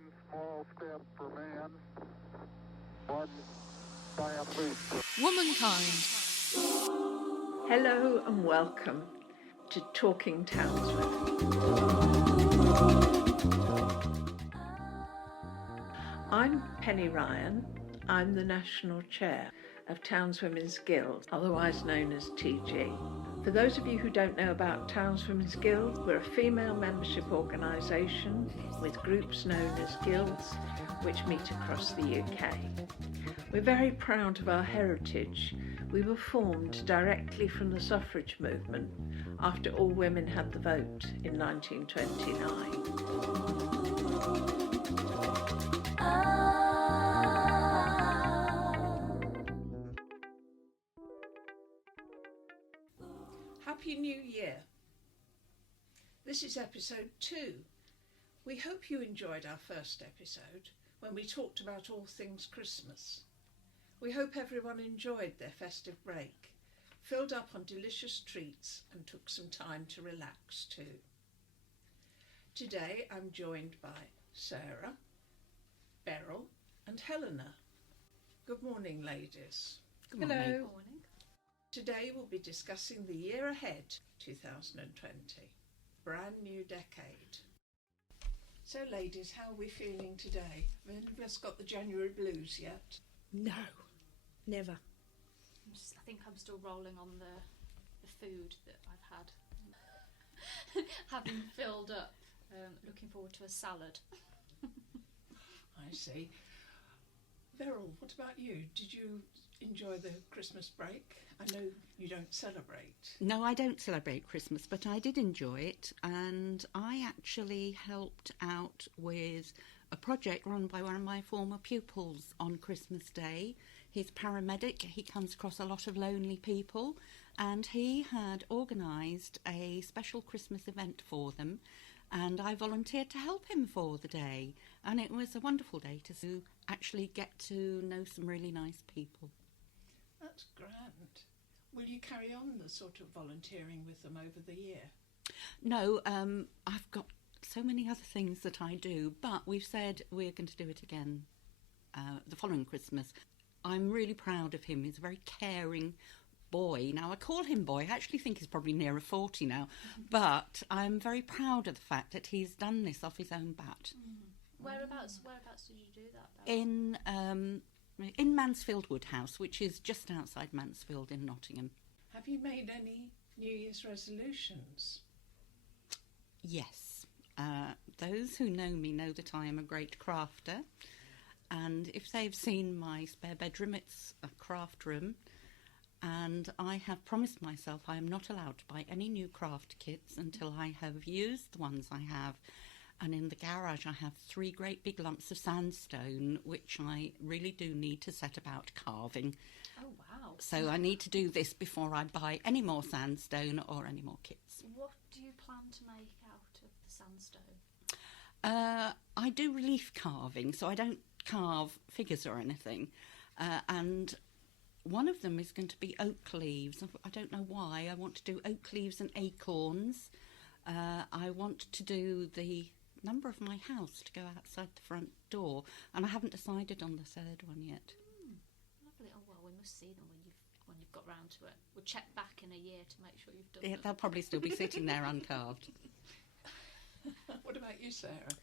One small step for man, one giant leap for Womankind. Hello and welcome to Talking Townswomen. I'm Penny Ryan. I'm the National Chair of Townswomen's Guild, otherwise known as TG. For those of you who don't know about Townswomen's Guild, we're a female membership organisation with groups known as guilds which meet across the UK. We're very proud of our heritage. We were formed directly from the suffrage movement after all women had the vote in 1929. Happy New Year. This is episode 2. We hope you enjoyed our first episode when we talked about all things Christmas. We hope everyone enjoyed their festive break, filled up on delicious treats and took some time to relax too. Today I'm joined by Sarah, Beryl and Helena. Good morning, ladies. Good morning. Hello. Good morning. Today we'll be discussing the year ahead, 2020, brand new decade. So ladies, how are we feeling today? Have any of us got the January blues yet? No, never. I think I'm still rolling on the food that I've had. Having filled up, looking forward to a salad. I see. Beryl, what about you? Did you enjoy the Christmas break? I know you don't celebrate. No, I don't celebrate Christmas, but I did enjoy it, and I actually helped out with a project run by one of my former pupils on Christmas Day. He's paramedic, he comes across a lot of lonely people, and he had organised a special Christmas event for them, and I volunteered to help him for the day, and it was a wonderful day to actually get to know some really nice people. That's grand. Will you carry on the sort of volunteering with them over the year? No, I've got so many other things that I do, but we've said we're going to do it again the following Christmas. I'm really proud of him. He's a very caring boy. Now, I call him boy. I actually think he's probably nearer 40 now, but I'm very proud of the fact that he's done this off his own bat. Whereabouts did you do that, Beryl? In Mansfield Woodhouse, which is just outside Mansfield in Nottingham. Have you made any New Year's resolutions? Yes. Those who know me know that I am a great crafter, and if they've seen my spare bedroom, it's a craft room, and I have promised myself I am not allowed to buy any new craft kits until I have used the ones I have. And in the garage I have 3 great big lumps of sandstone, which I really do need to set about carving. Oh, wow. So I need to do this before I buy any more sandstone or any more kits. What do you plan to make out of the sandstone? I do relief carving, so I don't carve figures or anything. And one of them is going to be oak leaves. I don't know why. I want to do oak leaves and acorns. I want to do the number of my house to go outside the front door, and I haven't decided on the third one yet. Lovely. Oh well, we must see them when you've got round to it. We'll check back in a year to make sure you've done Yeah, them. they'll probably still be sitting there uncarved. What about you, Sarah?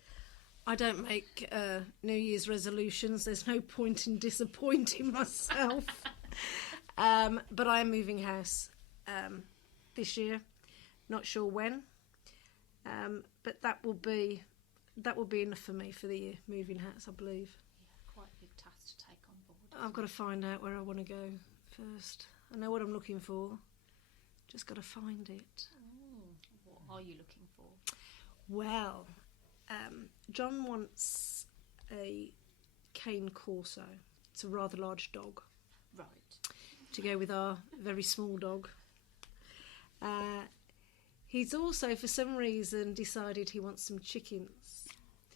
I don't make New Year's resolutions. There's no point in disappointing myself. But I am moving house this year. Not sure when. But that will be enough for me for the year, moving house, I believe. Yeah, quite a big task to take on board. I've got to find out where I want to go first. I know what I'm looking for. Just got to find it. What are you looking for? Well, John wants a cane corso. It's a rather large dog. Right. To go with our very small dog. He's also, for some reason, decided he wants some chickens.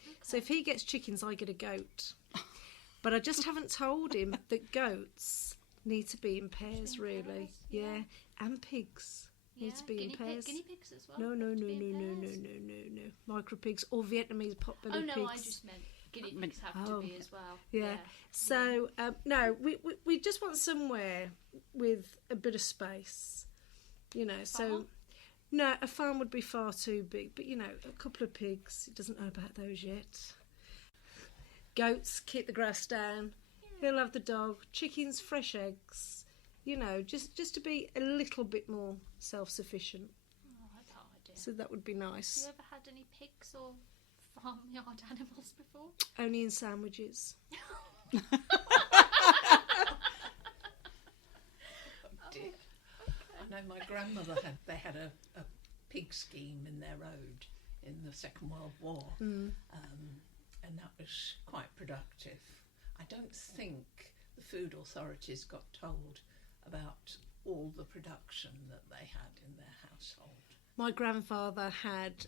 Okay. So if he gets chickens, I get a goat. But I just haven't told him that goats need to be in pairs, really. Yeah, and pigs need to be in pairs. Guinea pigs as well? No. Micro pigs or Vietnamese potbelly pigs. Oh no, I just meant Guinea pigs have to be as well. Yeah. So no, we just want somewhere with a bit of space, you know. So Farm? no, a farm would be far too big. But you know, a couple of pigs. He doesn't know about those yet. Goats, keep the grass down. He'll have the dog. Chickens, fresh eggs. You know, just to be a little bit more self-sufficient. Oh, I like that idea. So that would be Have nice. you ever had any pigs or farmyard animals before? Only in sandwiches. Dear. I know my grandmother had a pig scheme in their road in the Second World War, and that was quite productive. I don't think the food authorities got told about all the production that they had in their household. My grandfather had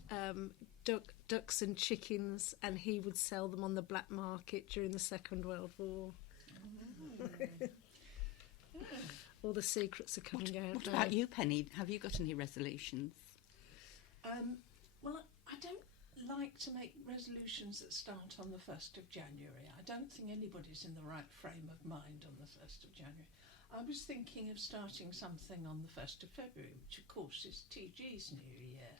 ducks and chickens, and he would sell them on the black market during the Second World War. All the secrets are coming out. What now. about you, Penny? Have you got any resolutions? Well, I don't like to make resolutions that start on the 1st of January. I don't think anybody's in the right frame of mind on the 1st of January. I was thinking of starting something on the 1st of February, which of course is TG's New Year.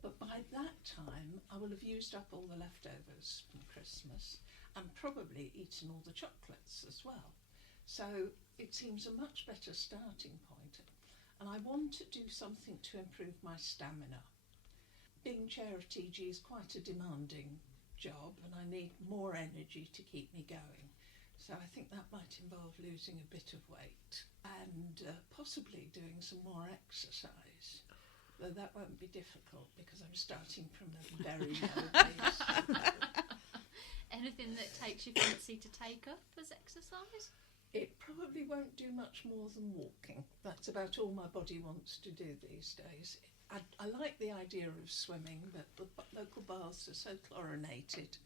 But by that time, I will have used up all the leftovers from Christmas and probably eaten all the chocolates as well. So it seems a much better starting point. And I want to do something to improve my stamina. Being chair of TG is quite a demanding job, and I need more energy to keep me going. So I think that might involve losing a bit of weight and possibly doing some more exercise. Though that won't be difficult because I'm starting from a very low base. Anything that takes your fancy to take up as exercise? It probably won't do much more than walking. That's about all my body wants to do these days. I like the idea of swimming, but the local baths are so chlorinated.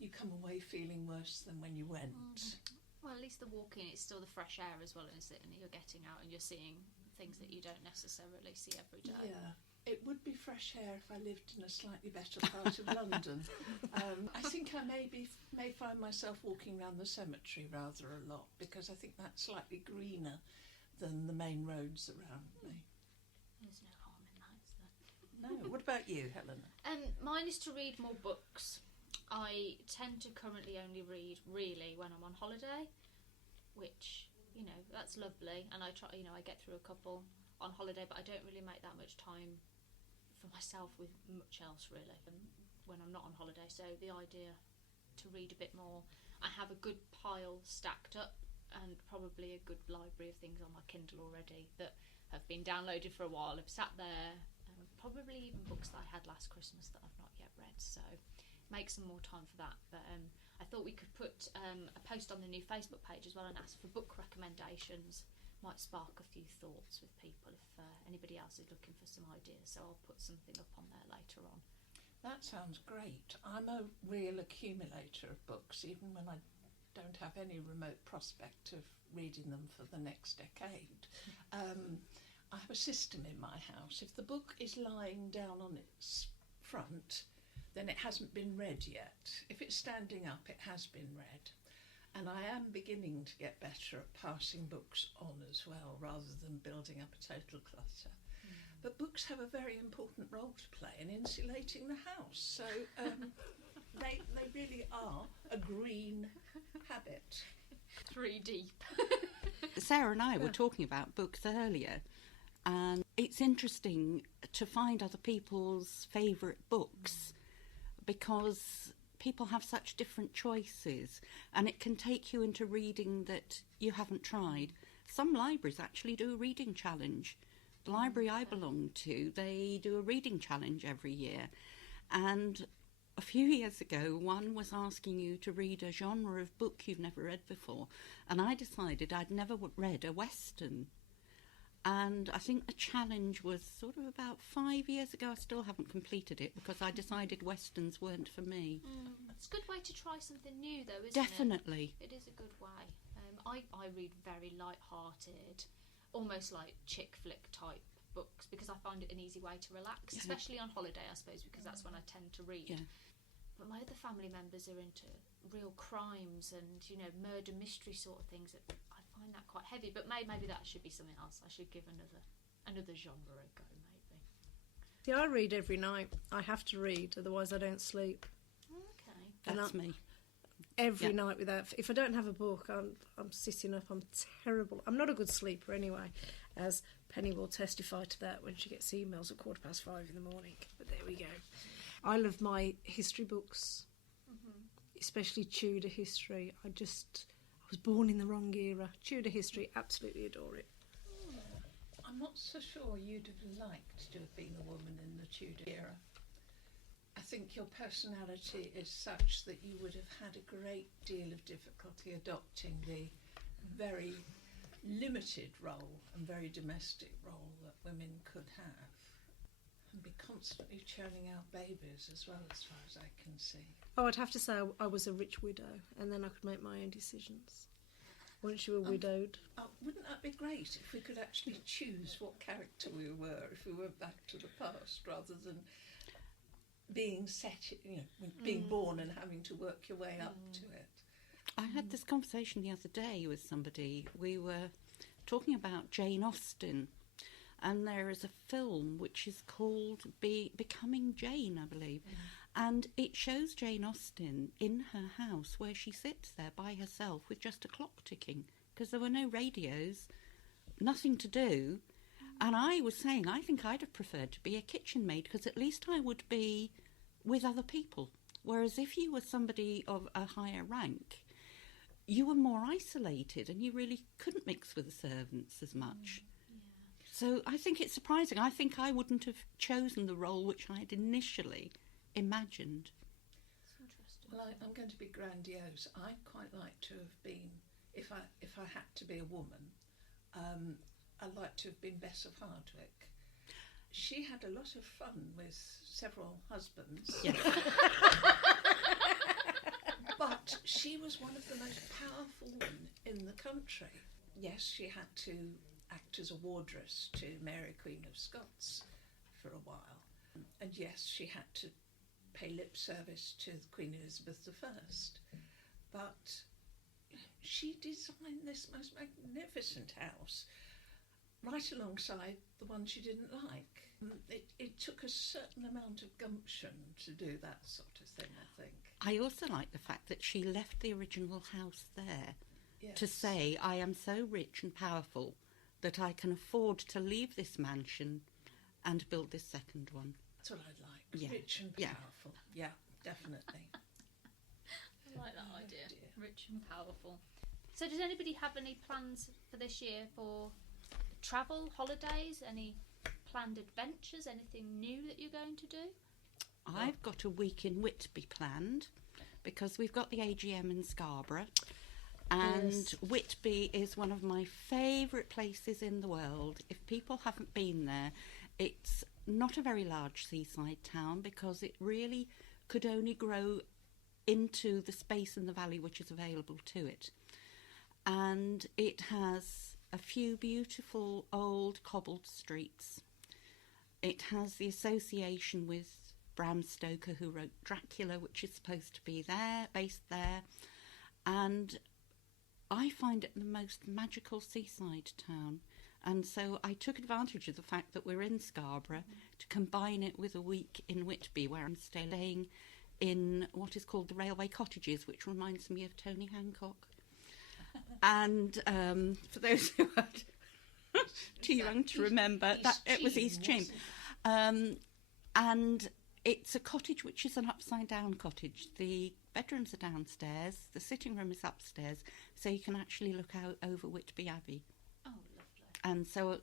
You come away feeling worse than when you went. Well, at least the walking, it's still the fresh air as well, isn't it? And you're getting out and you're seeing things that you don't necessarily see every day. Yeah, it would be fresh air if I lived in a slightly better part of London. I think I may find myself walking around the cemetery rather a lot because I think that's slightly greener than the main roads around me. There's no harm in that, is there? No, what about you, Helena? Mine is to read more books. I tend to currently only read really when I'm on holiday, which, you know, that's lovely. And I try, you know, I get through a couple on holiday, but I don't really make that much time for myself with much else really when I'm not on holiday. So the idea to read a bit more. I have a good pile stacked up and probably a good library of things on my Kindle already that have been downloaded for a while, have sat there, probably even books that I had last Christmas that I've not yet read, so make some more time for that. But I thought we could put a post on the new Facebook page as well and ask for book recommendations. Might spark a few thoughts with people if anybody else is looking for some ideas, so I'll put something up on there later on. That sounds great. I'm a real accumulator of books, even when I don't have any remote prospect of reading them for the next decade. I have a system in my house. If the book is lying down on its front, then it hasn't been read yet. If it's standing up, it has been read. And I am beginning to get better at passing books on as well, rather than building up a total clutter. But books have a very important role to play in insulating the house. So they really are a green habit. 3 deep. Sarah and I were talking about books earlier, and it's interesting to find other people's favourite books because people have such different choices, and it can take you into reading that you haven't tried. Some libraries actually do a reading challenge. The library I belong to, they do a reading challenge every year, and a few years ago one was asking you to read a genre of book you've never read before, and I decided I'd never read a Western. And I think the challenge was sort of about 5 years ago. I still haven't completed it because I decided Westerns weren't for me. It's a good way to try something new though, isn't Definitely. it? It is a good way. I read very light-hearted, almost like chick flick type books because I find it an easy way to relax, especially on holiday I suppose, because that's when I tend to read. Yeah. but my other family members are into real crimes and, you know, murder mystery sort of things. I find that quite heavy, but maybe that should be something else. I should give another genre a go, maybe. See, I read every night. I have to read, otherwise I don't sleep. Okay. And That's me. Every Yeah. night without. If I don't have a book, I'm sitting up. I'm terrible. I'm not a good sleeper anyway, as Penny will testify to that when she gets emails at 5:15 in the morning. But there we go. I love my history books, especially Tudor history. I was born in the wrong era. Tudor history, absolutely adore it. I'm not so sure you'd have liked to have been a woman in the Tudor era. I think your personality is such that you would have had a great deal of difficulty adopting the very limited role and very domestic role that women could have, and be constantly churning out babies as well, as far as I can see. Oh, I'd have to say I was a rich widow, and then I could make my own decisions. Once you were widowed. Oh, wouldn't that be great if we could actually choose what character we were if we went back to the past, rather than being set, being born and having to work your way up to it? I had this conversation the other day with somebody. We were talking about Jane Austen, and there is a film which is called Becoming Jane, I believe, and it shows Jane Austen in her house where she sits there by herself with just a clock ticking, because there were no radios, nothing to do. And I was saying I think I'd have preferred to be a kitchen maid, because at least I would be with other people. Whereas if you were somebody of a higher rank, you were more isolated and you really couldn't mix with the servants as much. So I think it's surprising. I think I wouldn't have chosen the role which I had initially imagined. It's interesting. Well, I'm going to be grandiose. I'd quite like to have been, if I had to be a woman, I'd like to have been Bess of Hardwick. She had a lot of fun with several husbands. Yes. But she was one of the most powerful women in the country. Yes, she had to act as a wardress to Mary Queen of Scots for a while. And yes, she had to pay lip service to Queen Elizabeth I. But she designed this most magnificent house right alongside the one she didn't like. It took a certain amount of gumption to do that sort of thing, I think. I also like the fact that she left the original house there Yes. to say, I am so rich and powerful that I can afford to leave this mansion and build this second one. That's what I'd like. Yeah. Rich and Yeah. powerful. Yeah, definitely. I like that idea. dear. Rich and powerful. So does anybody have any plans for this year for travel, holidays, any planned adventures, anything new that you're going to do? I've got a week in Whitby planned because we've got the AGM in Scarborough, and Yes. Whitby is one of my favourite places in the world. If people haven't been there, it's not a very large seaside town because it really could only grow into the space in the valley which is available to it. And it has a few beautiful old cobbled streets. It has the association with Bram Stoker, who wrote Dracula, which is supposed to be there, based there. And I find it the most magical seaside town. And so I took advantage of the fact that we're in Scarborough to combine it with a week in Whitby, where I'm staying in what is called the Railway Cottages, which reminds me of Tony Hancock. And for those who are too young to remember, that it was East Cheam. And it's a cottage which is an upside-down cottage. The bedrooms are downstairs, the sitting room is upstairs, so you can actually look out over Whitby Abbey. Oh, lovely. And so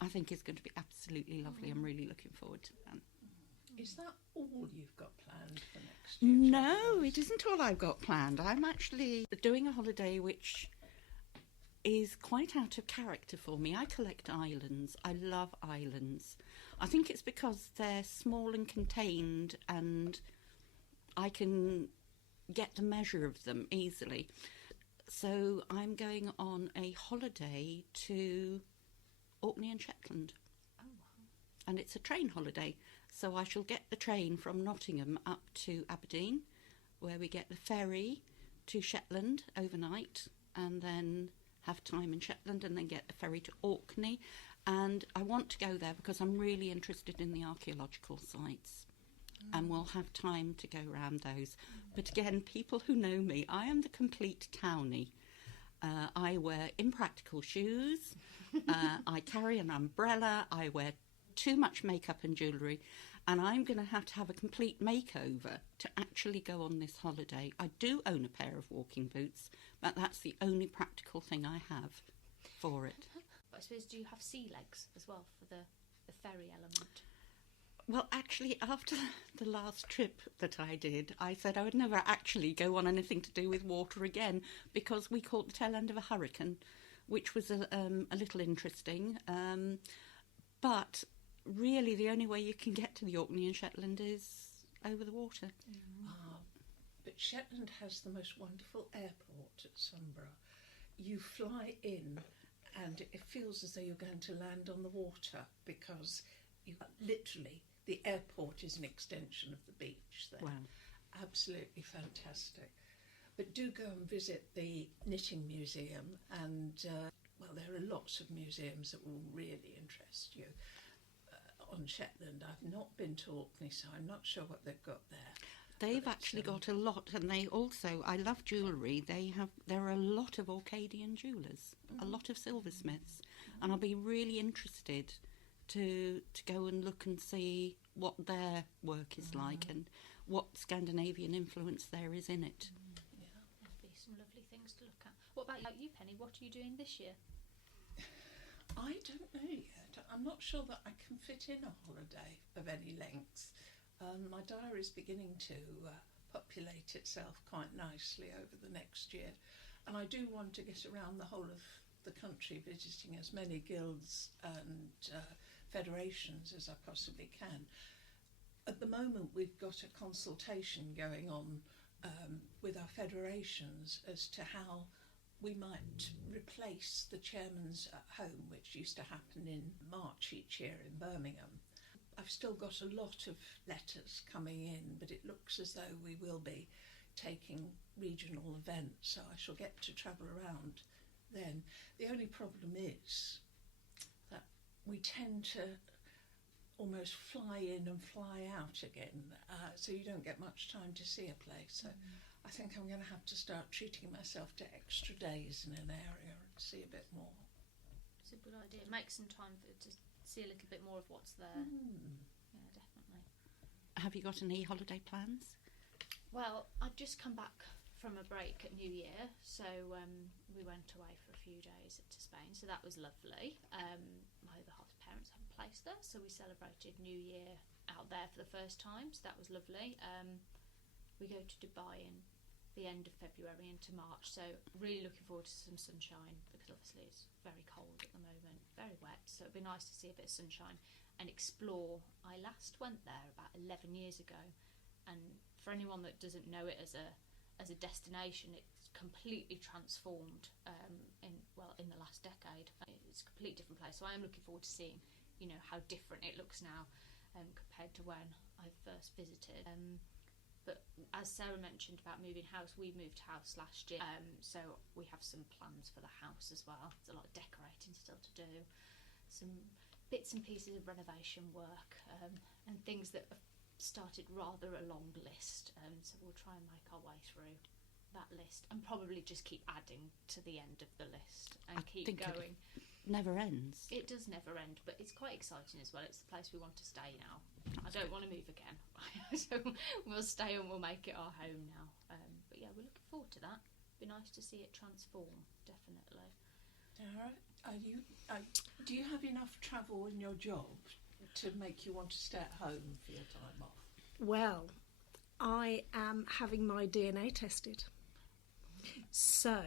I think it's going to be absolutely lovely. I'm really looking forward to that. Is that all you've got planned for next year? No, Charles? it isn't all I've got planned. I'm actually doing a holiday which is quite out of character for me. I collect islands. I love islands. I think it's because they're small and contained and I can get the measure of them easily. So I'm going on a holiday to Orkney and Shetland. Oh, wow. And it's a train holiday. So I shall get the train from Nottingham up to Aberdeen, where we get the ferry to Shetland overnight, and then have time in Shetland, and then get the ferry to Orkney. And I want to go there because I'm really interested in the archaeological sites, and we'll have time to go around those. But again, people who know me, I am the complete townie. I wear impractical shoes, I carry an umbrella, I wear too much makeup and jewellery, and I'm going to have a complete makeover to actually go on this holiday. I do own a pair of walking boots, but that's the only practical thing I have for it. But I suppose, do you have sea legs as well for the ferry element? Well, actually, after the last trip that I did, I said I would never actually go on anything to do with water again, because we caught the tail end of a hurricane, which was a little interesting. But really, the only way you can get to the Orkney and Shetland is over the water. But Shetland has the most wonderful airport at Sunborough. You fly in and it feels as though you're going to land on the water, because you literally, the airport is an extension of the beach there. Wow. Absolutely fantastic. But do go and visit the Knitting Museum, and well, there are lots of museums that will really interest you on Shetland. I've not been to Orkney, so I'm not sure what they've got there. They've actually got a lot, and they also, I love jewellery, there are a lot of Orcadian jewellers, a lot of silversmiths, and I'll be really interested to go and look and see what their work is like and what Scandinavian influence there is in it. There'll be some lovely things to look at. What about you, Penny? What are you doing this year? I don't know yet. I'm not sure that I can fit in a holiday of any length. My diary is beginning to populate itself quite nicely over the next year, and I do want to get around the whole of the country, visiting as many guilds and federations as I possibly can. At the moment, we've got a consultation going on with our federations as to how we might replace the chairman's at home, which used to happen in March each year in Birmingham. I've still got a lot of letters coming in, but it looks as though we will be taking regional events, so I shall get to travel around then. The only problem is that we tend to almost fly in and fly out again, so you don't get much time to see a place. So I think I'm going to have to start treating myself to extra days in an area and see a bit more. It's a good idea. Make some time to see a little bit more of what's there. Yeah, definitely. Have you got any holiday plans? Well, I'd just come back from a break at New Year, so we went away for a few days to Spain, so that was lovely. My other half's parents have a place there, so we celebrated New Year out there for the first time, so that was lovely. We go to Dubai in the end of February into March, so really looking forward to some sunshine, because obviously it's very cold at the moment, very wet, so it'd be nice to see a bit of sunshine and explore. I last went there about 11 years ago, and for anyone that doesn't know it as a destination, it's completely transformed in the last decade. It's a completely different place, so I am looking forward to seeing how different it looks now compared to when I first visited. But as Sarah mentioned about moving house, we moved house last year, so we have some plans for the house as well. There's a lot of decorating still to do, some bits and pieces of renovation work, and things that have started rather a long list, so we'll try and make our way through that list and probably just keep adding to the end of the list and keep going. It never ends. It does never end, but it's quite exciting as well. It's the place we want to stay now. I don't want to move again, so we'll stay and we'll make it our home now. But yeah, we're looking forward to that. Be nice to see it transform, definitely. Tara, do you have enough travel in your job to make you want to stay at home for your time off? Well, I am having my DNA tested, so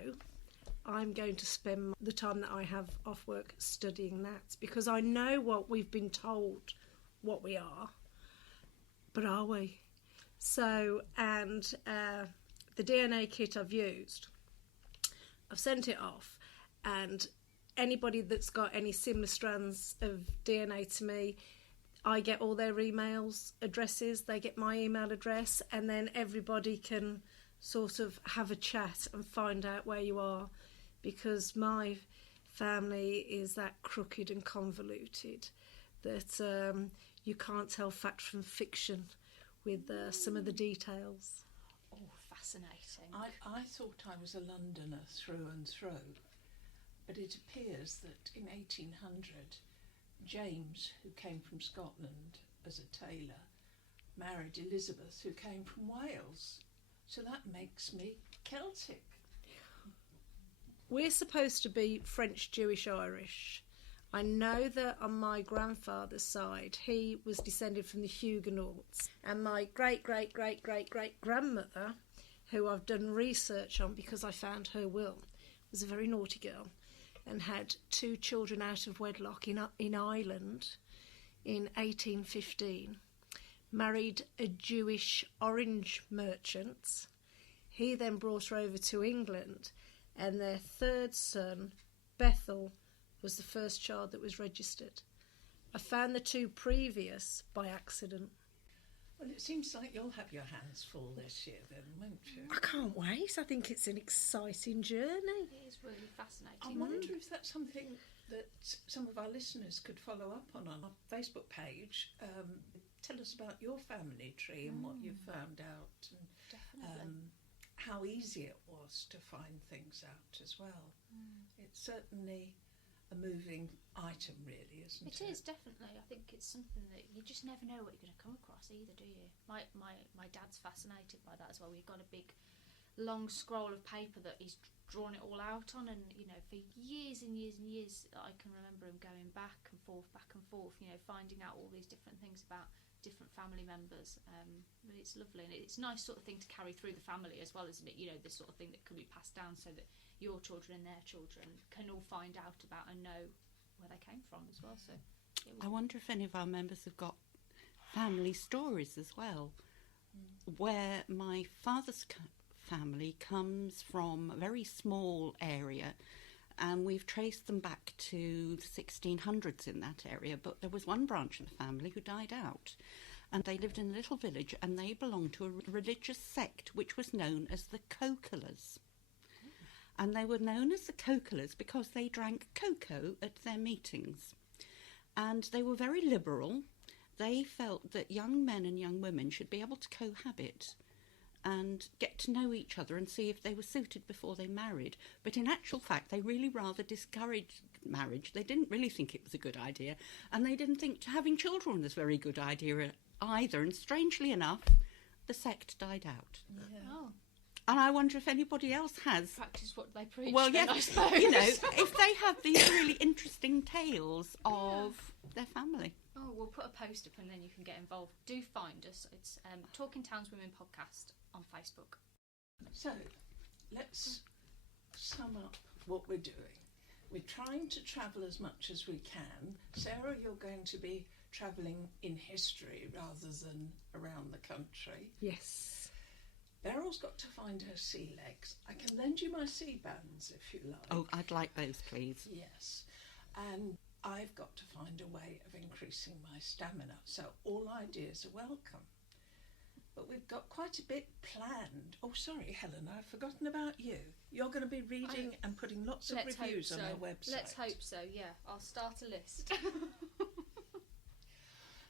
I'm going to spend the time that I have off work studying that, because I know what we've been told what we are, but are we? So, and the DNA kit I've used, I've sent it off, and anybody that's got any similar strands of DNA to me, I get all their emails addresses, they get my email address, and then everybody can sort of have a chat and find out where you are, because my family is that crooked and convoluted that you can't tell fact from fiction with some of the details. Oh, fascinating. I thought I was a Londoner through and through, but it appears that in 1800, James, who came from Scotland as a tailor, married Elizabeth, who came from Wales. So that makes me Celtic. We're supposed to be French, Jewish, Irish. I know that on my grandfather's side, he was descended from the Huguenots. And my great-great-great-great-great-grandmother, who I've done research on because I found her will, was a very naughty girl and had 2 children out of wedlock in Ireland in 1815. Married a Jewish orange merchant. He then brought her over to England, and their 3rd son, Bethel, was the first child that was registered. I found the 2 previous by accident. Well, it seems like you'll have your hands full this year then, won't you? I can't wait. I think it's an exciting journey. It is really fascinating. I wonder if that's something that some of our listeners could follow up on our Facebook page. Tell us about your family tree and what you found out, and Definitely. how easy it was to find things out as well. It's certainly a moving item, really, isn't it? It is, definitely. I think it's something that you just never know what you're going to come across either, do you? My dad's fascinated by that as well. We've got a big, long scroll of paper that he's drawn it all out on, and, you know, for years and years and years, I can remember him going back and forth, you know, finding out all these different things about different family members. But it's lovely, and it's a nice sort of thing to carry through the family as well, isn't it? You know, this sort of thing that can be passed down so that your children and their children can all find out about and know where they came from as well. So I wonder if any of our members have got family stories as well, where my father's family comes from a very small area, and we've traced them back to the 1600s in that area, but there was one branch of the family who died out, and they lived in a little village, and they belonged to a religious sect which was known as the Cocolers. And they were known as the Cocolers because they drank cocoa at their meetings. And they were very liberal. They felt that young men and young women should be able to cohabit and get to know each other and see if they were suited before they married. But in actual fact, they really rather discouraged marriage. They didn't really think it was a good idea. And they didn't think having children was a very good idea either. And strangely enough, the sect died out. Yeah. oh, And I wonder if anybody else has. practice what they preach. Well, then, yeah, I suppose. you know, if they have these really interesting tales of their family. Oh, we'll put a post up and then you can get involved. Do find us. It's Talking Townswomen Podcast on Facebook. So, let's sum up what we're doing. We're trying to travel as much as we can. Sarah, you're going to be travelling in history rather than around the country. Yes. Beryl's got to find her sea legs. I can lend you my sea bands if you like. Oh, I'd like those, please. Yes. And I've got to find a way of increasing my stamina. So all ideas are welcome. But we've got quite a bit planned. Oh, sorry, Helen, I've forgotten about you. You're going to be reading and putting lots of Let's reviews hope on so. our website. Let's hope so, yeah. I'll start a list.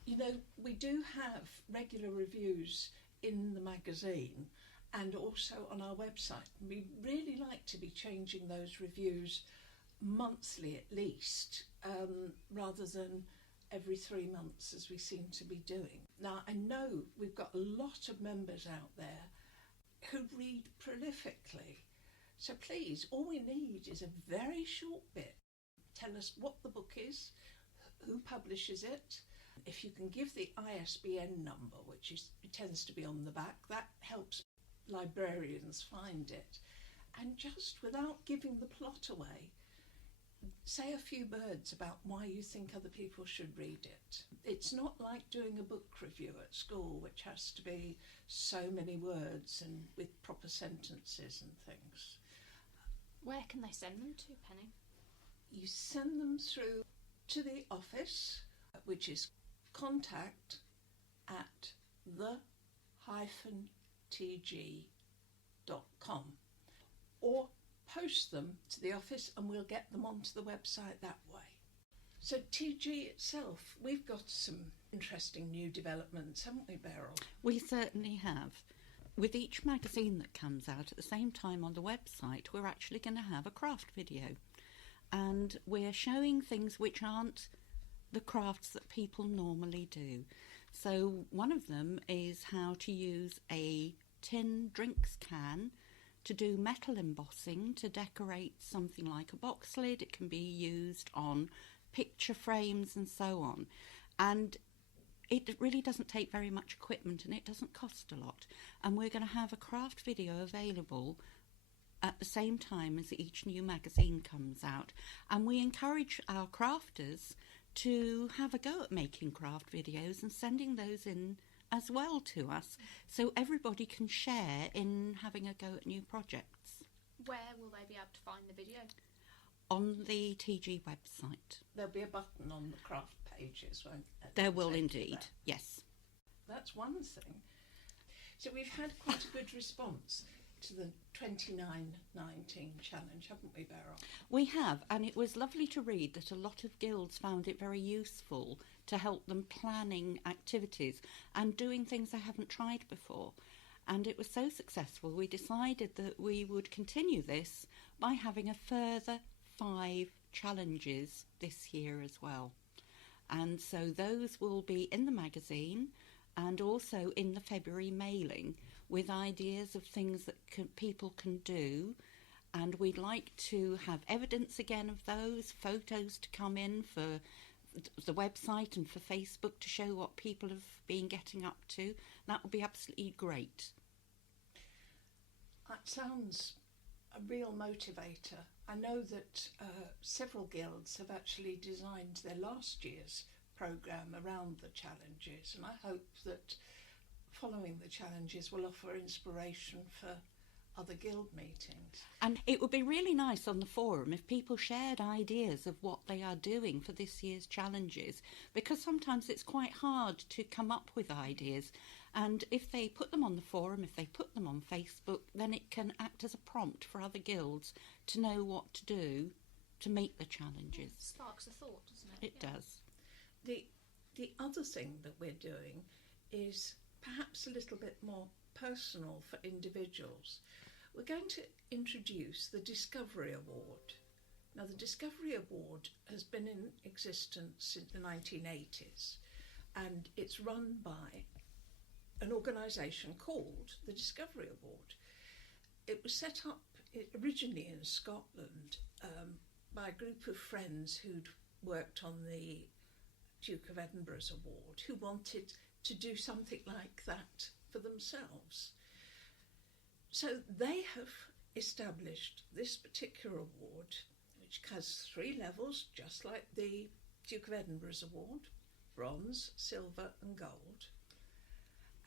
You know, we do have regular reviews in the magazine and also on our website. We'd really like to be changing those reviews monthly at least, rather than every 3 months as we seem to be doing. Now, I know we've got a lot of members out there who read prolifically. So please, all we need is a very short bit. Tell us what the book is, who publishes it. If you can give the ISBN number, which it tends to be on the back, that helps librarians find it. And just without giving the plot away, say a few words about why you think other people should read it. It's not like doing a book review at school, which has to be so many words and with proper sentences and things. Where can they send them to, Penny? You send them through to the office, which is contact at the-tg.com, or post them to the office and we'll get them onto the website that way. So TG itself, we've got some interesting new developments, haven't we, Beryl? We certainly have. With each magazine that comes out at the same time on the website, we're actually going to have a craft video. And we're showing things which aren't the crafts that people normally do. So one of them is how to use a tin drinks can to do metal embossing to decorate something like a box lid. It can be used on picture frames and so on. And it really doesn't take very much equipment and it doesn't cost a lot. And we're going to have a craft video available at the same time as each new magazine comes out. And we encourage our crafters to have a go at making craft videos and sending those in as well to us, so everybody can share in having a go at new projects. Where will they be able to find the video? On the TG website. There'll be a button on the craft pages, won't there? There will Take indeed, that. yes. That's one thing. So we've had quite a good response to the 2919 challenge, haven't we, Beryl? We have, and it was lovely to read that a lot of guilds found it very useful to help them planning activities and doing things they haven't tried before. And it was so successful, we decided that we would continue this by having a further 5 challenges this year as well. And so those will be in the magazine and also in the February mailing, with ideas of things that people can do. And we'd like to have evidence again of those, photos to come in for the website and for Facebook to show what people have been getting up to. That would be absolutely great. That sounds a real motivator. I know that several guilds have actually designed their last year's programme around the challenges, and I hope that following the challenges will offer inspiration for other guild meetings. And it would be really nice on the forum if people shared ideas of what they are doing for this year's challenges, because sometimes it's quite hard to come up with ideas. And if they put them on the forum, if they put them on Facebook, then it can act as a prompt for other guilds to know what to do to make the challenges. Sparks a thought, doesn't it? It does. The other thing that we're doing is perhaps a little bit more personal for individuals. We're going to introduce the Discovery Award. Now, the Discovery Award has been in existence since the 1980s, and it's run by an organisation called the Discovery Award. It was set up originally in Scotland by a group of friends who'd worked on the Duke of Edinburgh's award, who wanted to do something like that for themselves. So they have established this particular award, which has 3 levels, just like the Duke of Edinburgh's award: bronze, silver and gold.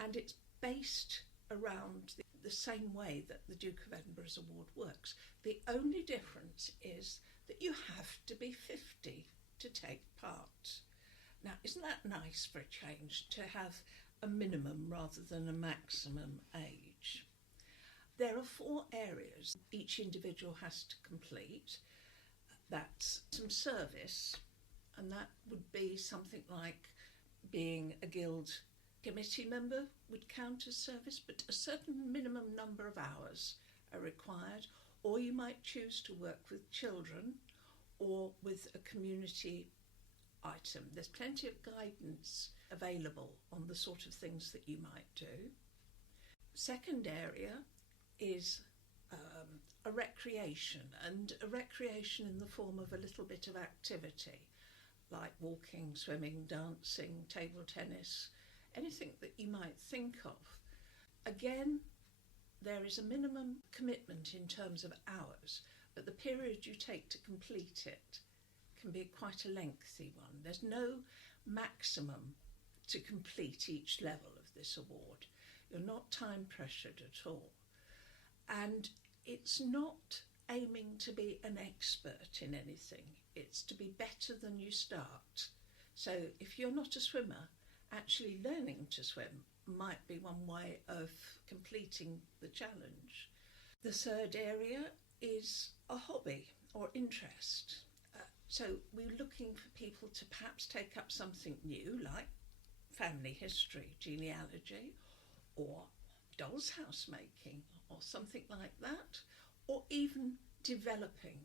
And it's based around the same way that the Duke of Edinburgh's award works. The only difference is that you have to be 50 to take part. Now, isn't that nice for a change, to have a minimum rather than a maximum age? There are 4 areas each individual has to complete. That's some service, and that would be something like being a guild committee member would count as service, but a certain minimum number of hours are required. Or you might choose to work with children or with a community item. There's plenty of guidance available on the sort of things that you might do. Second area is a recreation, and a recreation in the form of a little bit of activity, like walking, swimming, dancing, table tennis, anything that you might think of. Again, there is a minimum commitment in terms of hours, but the period you take to complete it can be quite a lengthy one. There's no maximum to complete each level of this award. You're not time pressured at all. And it's not aiming to be an expert in anything. It's to be better than you start. So if you're not a swimmer, actually learning to swim might be one way of completing the challenge. The third area is a hobby or interest. So we're looking for people to perhaps take up something new, like family history, genealogy, or doll's house making, or something like that, or even developing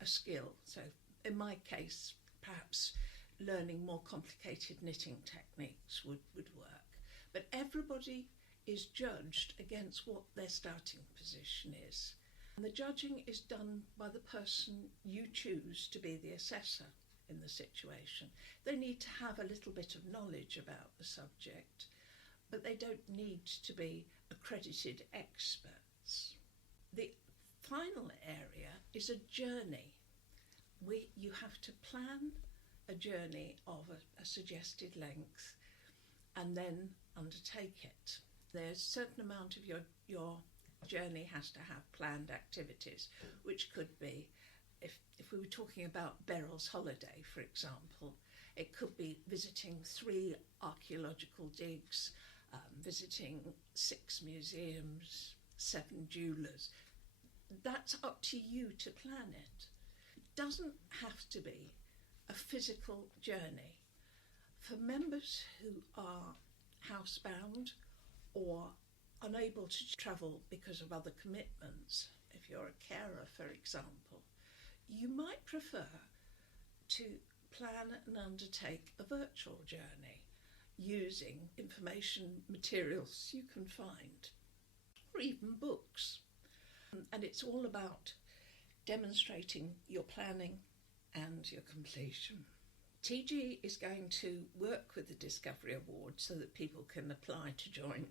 a skill. So in my case, perhaps learning more complicated knitting techniques would work. But everybody is judged against what their starting position is. And the judging is done by the person you choose to be the assessor in the situation. They need to have a little bit of knowledge about the subject, but they don't need to be accredited experts. The final area is a journey. You have to plan a journey of a suggested length and then undertake it. There's a certain amount of your journey has to have planned activities, which could be, if we were talking about Beryl's holiday, for example, it could be visiting 3 archaeological digs, visiting 6 museums, 7 jewellers. That's up to you to plan it. It doesn't have to be a physical journey. For members who are housebound or unable to travel because of other commitments, if you're a carer, for example, you might prefer to plan and undertake a virtual journey using information materials you can find, or even books. And it's all about demonstrating your planning and your completion. TG is going to work with the Discovery Award so that people can apply to join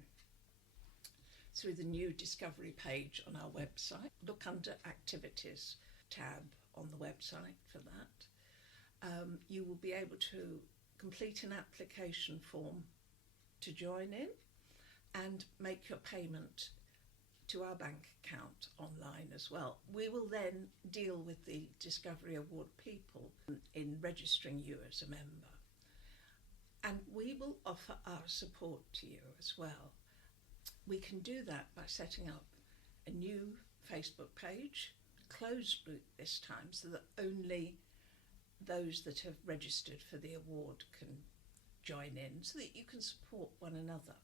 through the new Discovery page on our website. Look under Activities tab on the website for that. You will be able to complete an application form to join in and make your payment to our bank account online as well. We will then deal with the Discovery Award people in registering you as a member. And we will offer our support to you as well. We can do that by setting up a new Facebook page, closed loop this time, so that only those that have registered for the award can join in, so that you can support one another.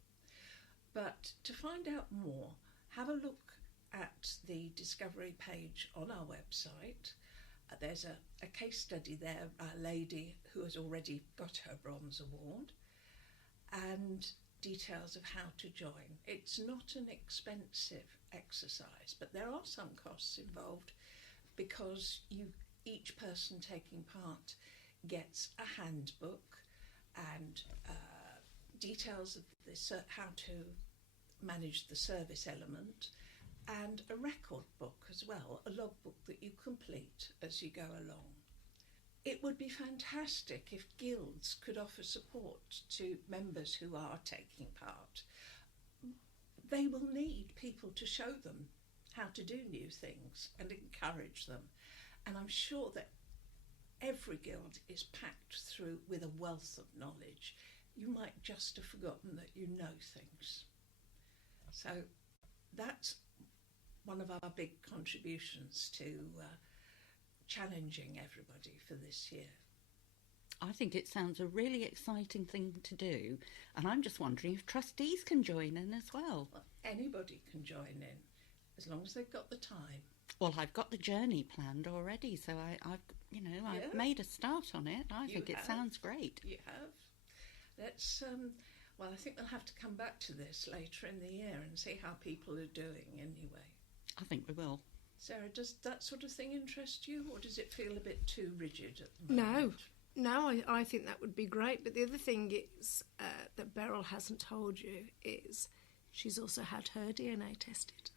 But to find out more, have a look at the Discovery page on our website. There's a case study there, a lady who has already got her bronze award, and details of how to join. It's not an expensive exercise, but there are some costs involved because each person taking part gets a handbook and details of how to manage the service element, and a record book as well, a logbook that you complete as you go along. It would be fantastic if guilds could offer support to members who are taking part. They will need people to show them how to do new things and encourage them. And I'm sure that every guild is packed through with a wealth of knowledge. You might just have forgotten that you know things. So that's one of our big contributions to challenging everybody for this year. I think it sounds a really exciting thing to do, and I'm just wondering if trustees can join in as well. Well, anybody can join in, as long as they've got the time. Well, I've got the journey planned already, so I've made a start on it. I think it sounds great. You have. Let's well, I think we'll have to come back to this later in the year and see how people are doing anyway. I think we will. Sarah, does that sort of thing interest you, or does it feel a bit too rigid at the moment? No, I think that would be great. But the other thing is that Beryl hasn't told you is she's also had her DNA tested.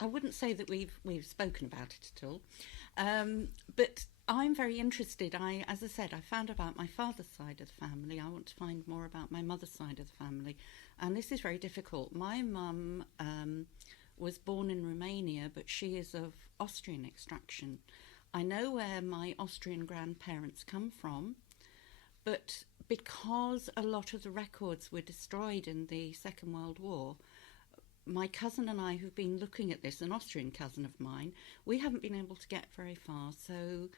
I wouldn't say that we've spoken about it at all, but I'm very interested. As I said, I found about my father's side of the family. I want to find more about my mother's side of the family, and this is very difficult. My mum was born in Romania, but she is of Austrian extraction. I know where my Austrian grandparents come from, But because a lot of the records were destroyed in the Second World War, my cousin and I, who've been looking at this, an Austrian cousin of mine, we haven't been able to get very far. So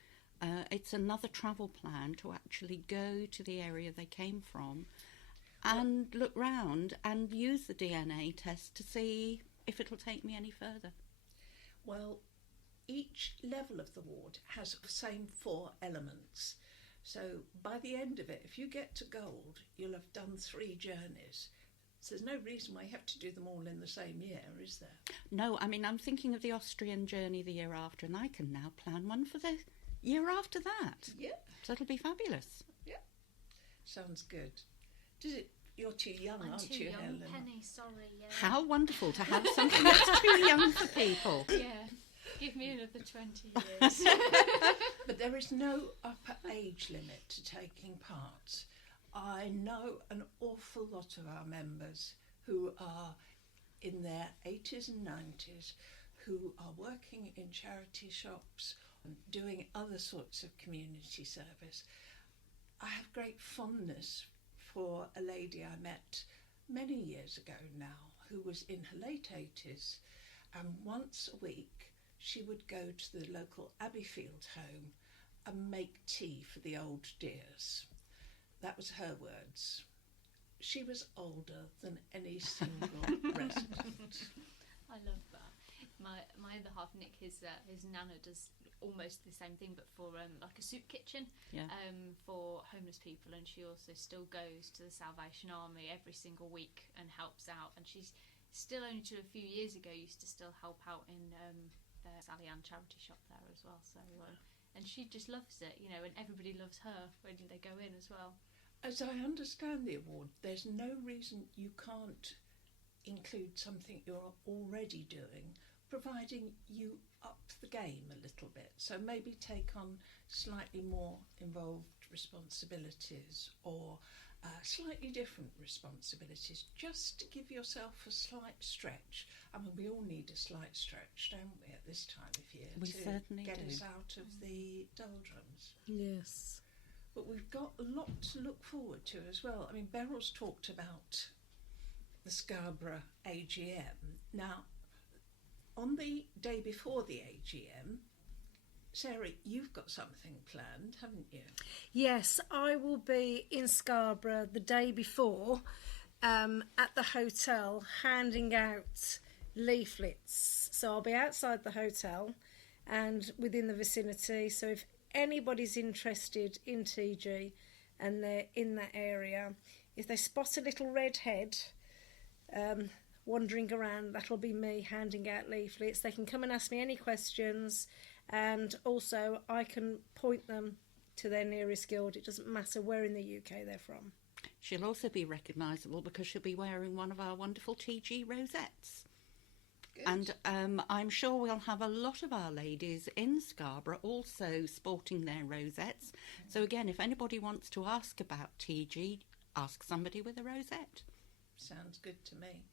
it's another travel plan to actually go to the area they came from and look round and use the DNA test to see if it'll take me any further. Well, each level of the ward has the same 4 elements. So by the end of it, if you get to gold, you'll have done 3 journeys. So there's no reason why you have to do them all in the same year, is there? No, I mean, I'm thinking of the Austrian journey the year after, and I can now plan one for the year after that. Yeah. So it'll be fabulous. Yeah. Sounds good. Does it? You're too young, I'm aren't too you, young, Helen? Penny. Sorry. Yeah. How wonderful to have something that's too young for people. Yeah. Give me another 20 years. But there is no upper age limit to taking part. I know an awful lot of our members who are in their 80s and 90s who are working in charity shops, doing other sorts of community service. I have great fondness for a lady I met many years ago now who was in her late 80s, and once a week she would go to the local Abbeyfield home and make tea for the old dears. That was her words. She was older than any single resident. I love that. My other half, Nick, his nana does almost the same thing, but for like a soup kitchen, Yeah. for homeless people, and she also still goes to the Salvation Army every single week and helps out. And she's still, only to a few years ago, used to still help out in the Sally Ann charity shop there as well. So and she just loves it, you know, and everybody loves her when they go in as well. As I understand the award, there's no reason you can't include something you're already doing, providing you up the game a little bit. So maybe take on slightly more involved responsibilities or slightly different responsibilities, just to give yourself a slight stretch. I mean, we all need a slight stretch, don't we, at this time of year, We to certainly get do. us out of the doldrums. Yes. But we've got a lot to look forward to as well. I mean, Beryl's talked about the Scarborough AGM. Now, on the day before the AGM, Sarah, you've got something planned, haven't you? Yes, I will be in Scarborough the day before at the hotel handing out leaflets. So I'll be outside the hotel and within the vicinity. So if anybody's interested in TG and they're in that area, if they spot a little red head wandering around, that'll be me handing out leaflets. They can come and ask me any questions, and also I can point them to their nearest guild. It doesn't matter where in the UK they're from. She'll also be recognisable because she'll be wearing one of our wonderful TG rosettes. Good. And I'm sure we'll have a lot of our ladies in Scarborough also sporting their rosettes. So again, if anybody wants to ask about TG, ask somebody with a rosette. Sounds good to me.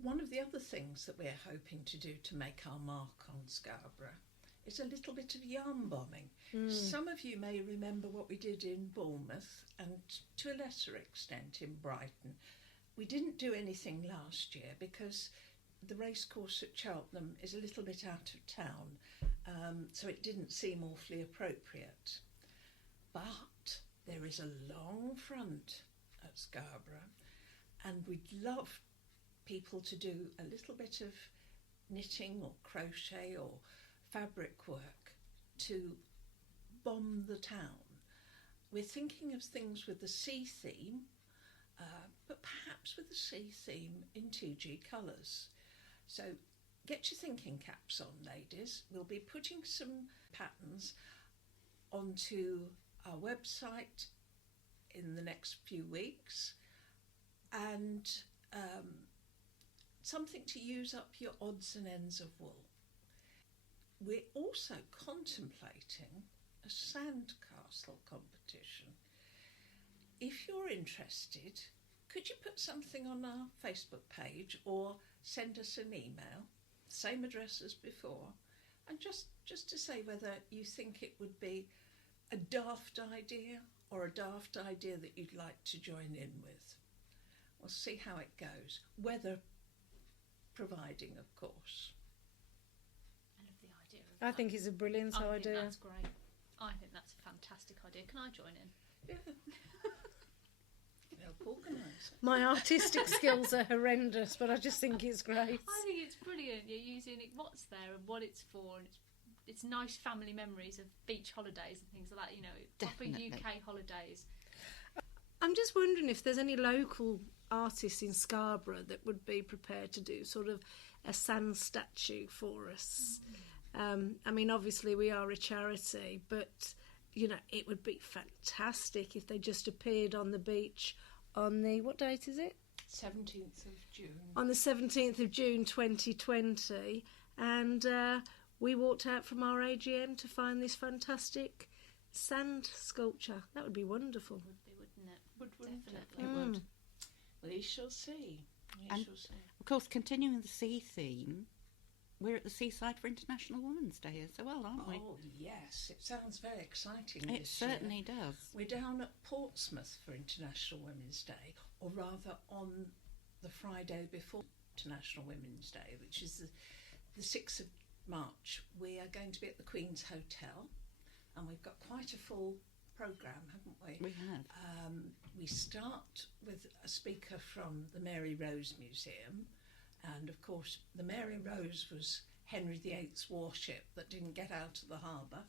One of the other things that we're hoping to do to make our mark on Scarborough is a little bit of yarn bombing. Some of you may remember what we did in Bournemouth and to a lesser extent in Brighton. We didn't do anything last year because the racecourse at Cheltenham is a little bit out of town, so it didn't seem awfully appropriate. But there is a long front at Scarborough, and we'd love people to do a little bit of knitting or crochet or fabric work to bomb the town. We're thinking of things with the sea theme, but perhaps with the sea theme in TG colours. So get your thinking caps on, ladies. We'll be putting some patterns onto our website in the next few weeks, and something to use up your odds and ends of wool. We're also contemplating a sandcastle competition. If you're interested, could you put something on our Facebook page or send us an email, same address as before, and just to say whether you think it would be a daft idea or a daft idea that you'd like to join in with. We'll see how it goes. Weather providing, of course. I love the idea of I that. think it's a brilliant I idea. think that's great. I think that's a fantastic idea. Can I join in? Yeah. Help organise it. My artistic skills are horrendous, but I just think it's great. I think it's brilliant. You're using it, what's there and what it's for, and it's nice family memories of beach holidays and things like that. You know, proper Definitely. UK holidays. I'm just wondering if there's any local artists in Scarborough that would be prepared to do sort of a sand statue for us. I mean, obviously we are a charity, but you know, it would be fantastic if they just appeared on the beach on the, what date is it? 17th of June. On the 17th of June 2020, and we walked out from our AGM to find this fantastic sand sculpture. That would be wonderful. Would be, wouldn't it? Wouldn't it? Definitely. It would. We shall see. We And- shall see. Of course, continuing the sea theme, we're at the seaside for International Women's Day as well, aren't we? Oh, yes. It sounds very exciting It this year. certainly does. We're down at Portsmouth for International Women's Day, or rather on the Friday before International Women's Day, which is the 6th of March. We are going to be at the Queen's Hotel, and we've got quite a full programme, haven't we? We have. We start with a speaker from the Mary Rose Museum, and of course the Mary Rose was Henry VIII's warship that didn't get out of the harbour.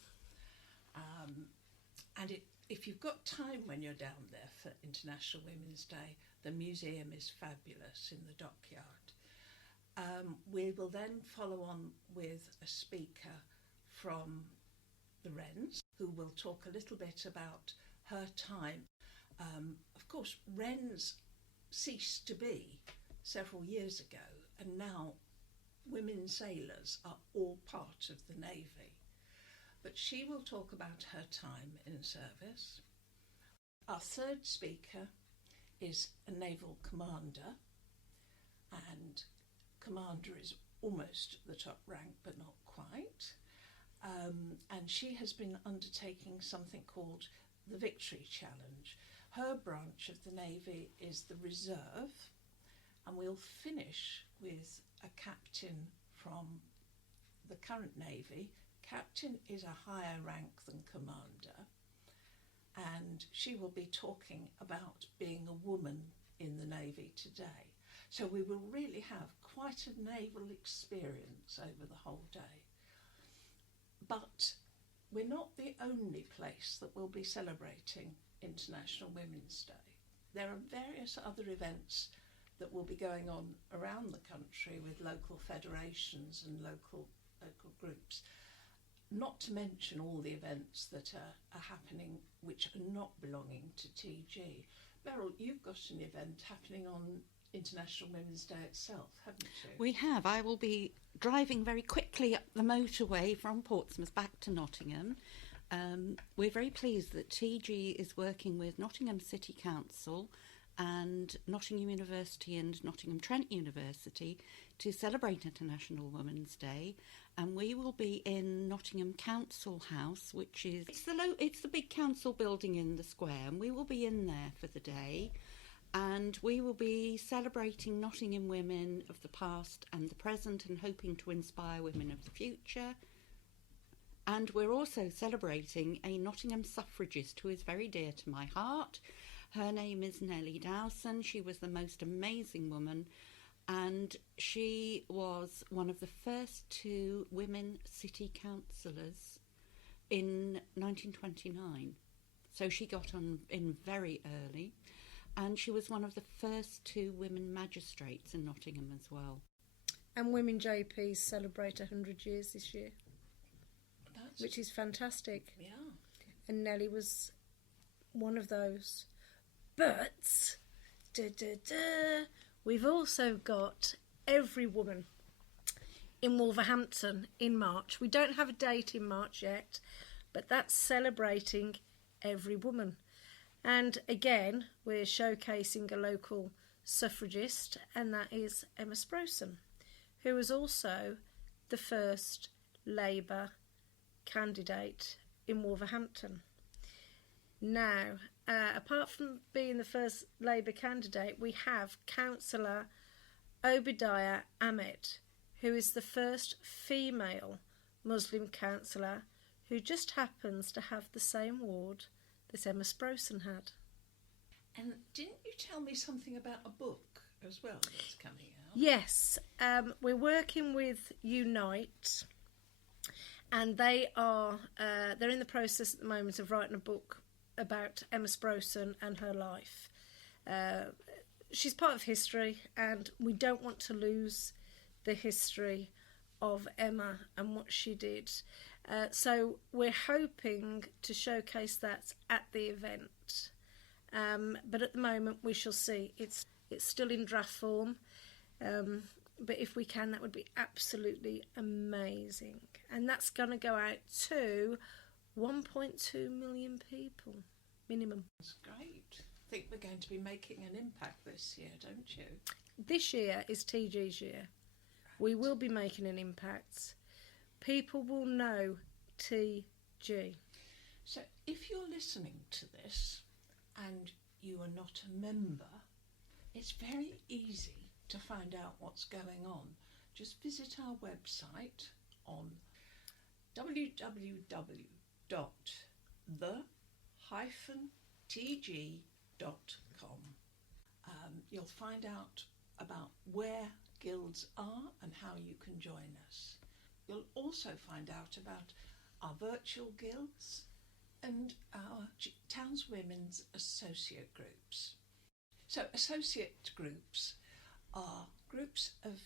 If you've got time when you're down there for International Women's Day, the museum is fabulous in the dockyard. We will then follow on with a speaker from the Wrens, who will talk a little bit about her time. Of course, Wrens ceased to be several years ago, and now women sailors are all part of the Navy. But she will talk about her time in service. Our third speaker is a naval commander, and commander is almost the top rank, but not quite. And she has been undertaking something called the Victory Challenge. Her branch of the Navy is the Reserve, and we'll finish with a captain from the current Navy. Captain is a higher rank than commander, and she will be talking about being a woman in the Navy today. So we will really have quite a naval experience over the whole day. But we're not the only place that will be celebrating International Women's Day. There are various other events that will be going on around the country with local federations and local groups, not to mention all the events that are happening which are not belonging to TG. Beryl, you've got an event happening on International Women's Day itself, haven't you? We have. I will be driving very quickly up the motorway from Portsmouth back to Nottingham. We're very pleased that TG is working with Nottingham City Council and Nottingham University and Nottingham Trent University to celebrate International Women's Day, and we will be in Nottingham Council House, which is it's the big council building in the square, and we will be in there for the day. And we will be celebrating Nottingham women of the past and the present, and hoping to inspire women of the future. And we're also celebrating a Nottingham suffragist who is very dear to my heart. Her name is Nellie Dowson. She was the most amazing woman, and she was one of the first 2 women city councillors in 1929. So she got on in very early. And she was one of the first 2 women magistrates in Nottingham as well. And Women JPs celebrate 100 years this year, which is fantastic. Yeah. And Nellie was one of those. But we've also got Every Woman in Wolverhampton in March. We don't have a date in March yet, but that's celebrating Every Woman. And again, we're showcasing a local suffragist, and that is Emma Sproson, who was also the first Labour candidate in Wolverhampton. Now, apart from being the first Labour candidate, we have Councillor Obadiah Ahmed, who is the first female Muslim councillor who just happens to have the same ward that Emma Sproson had. And didn't you tell me something about a book as well that's coming out? Yes, we're working with Unite, and they're in the process at the moment of writing a book about Emma Sproson and her life. She's part of history, and we don't want to lose the history of Emma and what she did. So we're hoping to showcase that at the event. But at the moment, we shall see. It's still in draft form. But if we can, that would be absolutely amazing. And that's going to go out to 1.2 million people, minimum. That's great. I think we're going to be making an impact this year, don't you? This year is TG's year. We will be making an impact. People will know TG. So if you're listening to this and you are not a member, it's very easy to find out what's going on. Just visit our website on www.the-tg.com. You'll find out about where guilds are and how you can join us. You'll also find out about our virtual guilds and our Townswomen's associate groups. So associate groups are groups of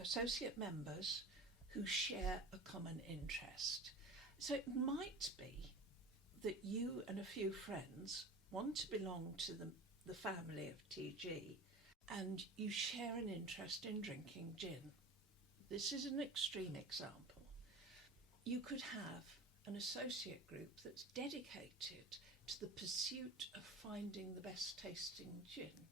associate members who share a common interest. So it might be that you and a few friends want to belong to the family of TG, and you share an interest in drinking gin. This is an extreme example. You could have an associate group that's dedicated to the pursuit of finding the best tasting gin.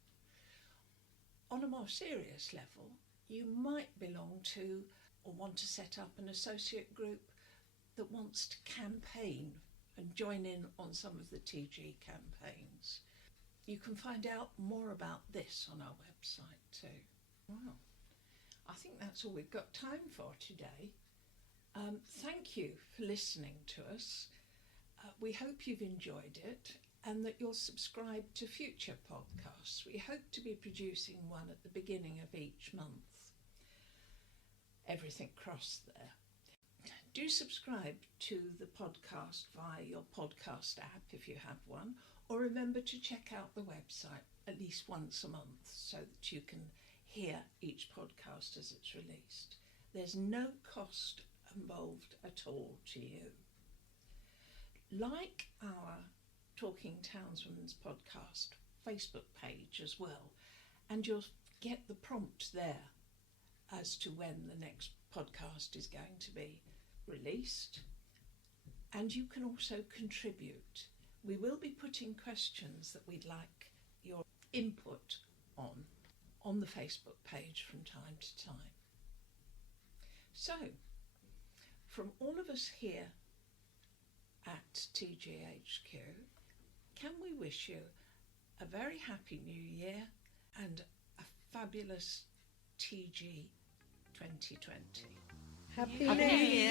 On a more serious level, you might belong to or want to set up an associate group that wants to campaign and join in on some of the TG campaigns. You can find out more about this on our website too. Well, I think that's all we've got time for today. Thank you for listening to us. We hope you've enjoyed it and that you'll subscribe to future podcasts. We hope to be producing one at the beginning of each month. Everything crossed there. Do subscribe to the podcast via your podcast app if you have one, or remember to check out the website at least once a month so that you can hear each podcast as it's released. There's no cost involved at all to you. Like our Talking Townswomen's podcast Facebook page as well, and you'll get the prompt there as to when the next podcast is going to be released. And you can also contribute. We will be putting questions that we'd like your input on the Facebook page from time to time. So, from all of us here at TGHQ, can we wish you a very happy new year and a fabulous TG 2020. Happy Happy New Year.